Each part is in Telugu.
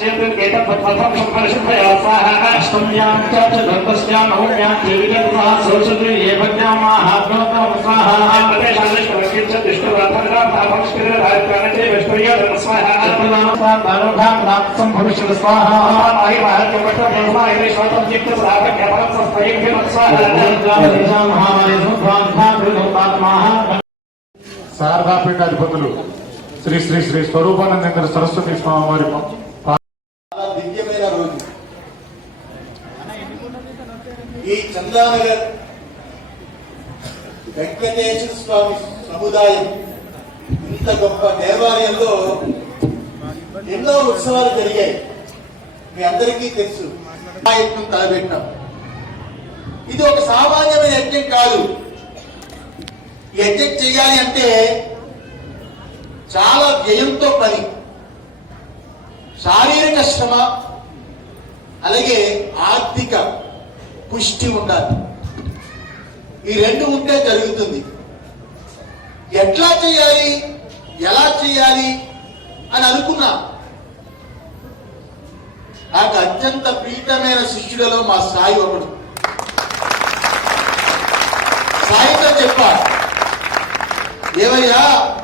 శశిశకరధరామల్లగే శారదాపీఠ అధిపతులు శ్రీ శ్రీ శ్రీ స్వరూపానందేంద్ర సరస్వతి స్వామివారి ఇంద్రానగర్ వెంకటేశ్వర స్వామి సముదాయం. ఇంత గొప్ప దేవాలయంలో ఎన్నో ఉత్సవాలు జరిగాయి. మీ అందరికీ తెలుసు. ఆ యజ్ఞం తలపెట్టాం. ఇది ఒక సామాన్యమైన యజ్ఞం కాదు. యజ్ఞం చేయాలి అంటే చాలా వ్యయంతో పని. శారీరక శ్రమ అలాగే ఆర్థిక పుష్టి ఉండాలి. ఈ రెండు ఉంటే జరుగుతుంది. ఎట్లా చేయాలి? ఎలా చేయాలి? అని అనుకున్నా. నాకు అత్యంత ప్రీతమైన శిష్యులలో మా సాయి ఒకడు. సాయితో చెప్పా. ఏమయ్యా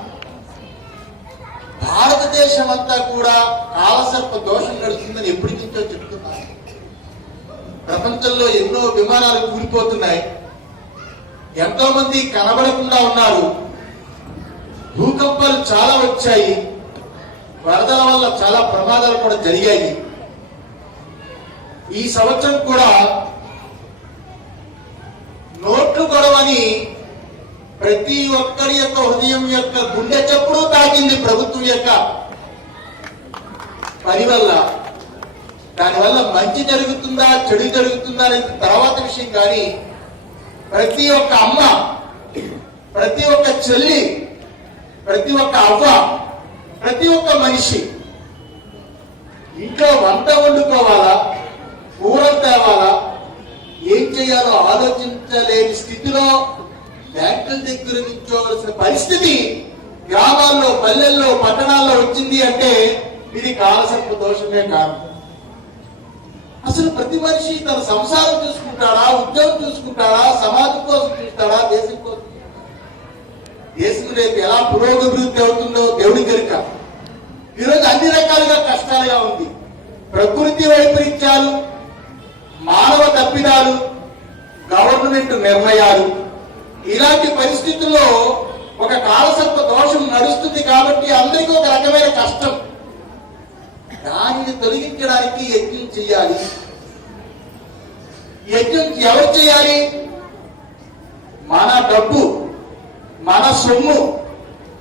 భారతదేశం అంతా కూడా కాలసర్ప దోషం నడుస్తుందని ఎప్పటి నుంచో చెప్తున్నాను ప్రపంచంలో ఎన్నో విమానాలు కూలిపోతున్నాయి ఎంతో మంది కనబడకుండా ఉన్నారు. భూకంపాలు చాలా వచ్చాయి. వరదల వల్ల చాలా ప్రమాదాలు కూడా జరిగాయి. ఈ సంవత్సరం కూడా నోట్లు గొడవని ప్రతి ఒక్కరి యొక్క హృదయం యొక్క గుండె చప్పుడు తాకింది ప్రభుత్వం యొక్క పని వల్ల. దానివల్ల మంచి జరుగుతుందా చెడు జరుగుతుందా అనేది తర్వాత విషయం కానీ ప్రతి ఒక్క అమ్మ ప్రతి ఒక్క చెల్లి ప్రతి ఒక్క అవ్వ ప్రతి ఒక్క మనిషి ఇంట్లో వంట వండుకోవాలా కూరలు తేవాలా ఏం చేయాలో ఆలోచించలేని స్థితిలో బ్యాంకుల దగ్గర నిల్చోవలసిన పరిస్థితి గ్రామాల్లో పల్లెల్లో పట్టణాల్లో వచ్చింది అంటే ఇది కాలసర్ప దోషమే కారణం అసలు ప్రతి మనిషి తన సంసారం చూసుకుంటాడా ఉద్యోగం చూసుకుంటాడా సమాజం కోసం చూస్తాడా దేశం కోసం దేశం రేపు ఎలా పురోగభివృద్ధి అవుతుందో దేవుడి కనుక ఈరోజు అన్ని రకాలుగా కష్టాలుగా ఉంది. ప్రకృతి వైపరీత్యాలు మానవ తప్పిదాలు గవర్నమెంట్ నిర్ణయాలు. ఇలాంటి పరిస్థితుల్లో ఒక కాలసర్ప దోషం నడుస్తుంది కాబట్టి అందరికీ ఒక రకమైన కష్టం. దానిని తొలగించడానికి యజ్ఞం చేయాలి. యజ్ఞం ఎవరు చేయాలి? మన డబ్బు మన సొమ్ము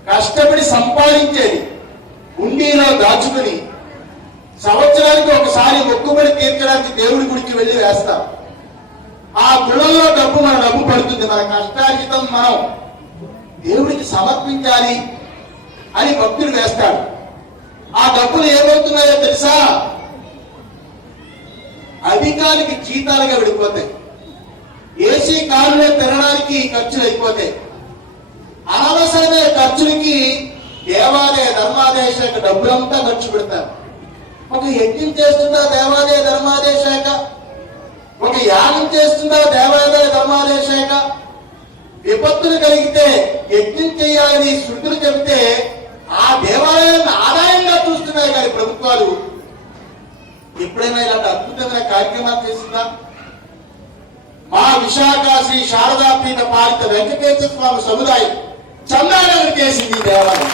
కష్టపడి సంపాదించేది ఉండిలో దాచుకుని సంవత్సరానికి ఒకసారి మొక్కుబడి తీర్చడానికి దేవుడి గుడికి వెళ్ళి వేస్తాం. ఆ గుణంలో డబ్బు మన డబ్బు పడుతుంది. మన కష్టార్జితం మనం దేవుడికి సమర్పించాలి అని భక్తుడు వేస్తాడు ఆ డబ్బులు ఏమవుతున్నాయో తెలుసా? అధికారికి జీతాలుగా విడిపోతాయి. ఏసీ కారులో తినడానికి ఖర్చులు అయిపోతాయి. అనవసరమైన ఖర్చులకి దేవాలయ ధర్మాదాయ శాఖ డబ్బులంతా ఖర్చు పెడతారు. ఒక యజ్ఞం చేస్తుందా దేవాలయ ధర్మాదాయ శాఖ ఒక యాగం చేస్తుందా దేవాలయ ధర్మాదాయ శాఖ. విపత్తులు కలిగితే యజ్ఞం చేయాలని శృతులు చెబితే ఆ దేవాలయాన్ని ఆదాయంగా చూస్తున్నాయి కానీ ప్రభుత్వాలు. ఎప్పుడైనా ఇలాంటి అద్భుతమైన కార్యక్రమాలు చేసిందా? మా విశాఖ శ్రీ శారదాపీఠ పాలిత వెంకటేశ్వర స్వామి సముదాయం చందానగర్ చేసింది ఈ దేవాలయం.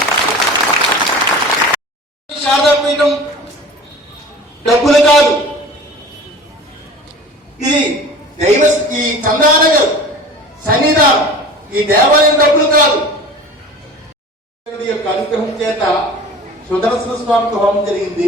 శారదాపీఠం డబ్బులు కాదు. ఇది దైవ ఈ చందానగర్ సన్నిధానం ఈ దేవాలయం డబ్బులు కాదు. యొక్క అనుగ్రహం చేత సుదర్శన స్వామికి హోమం జరిగింది.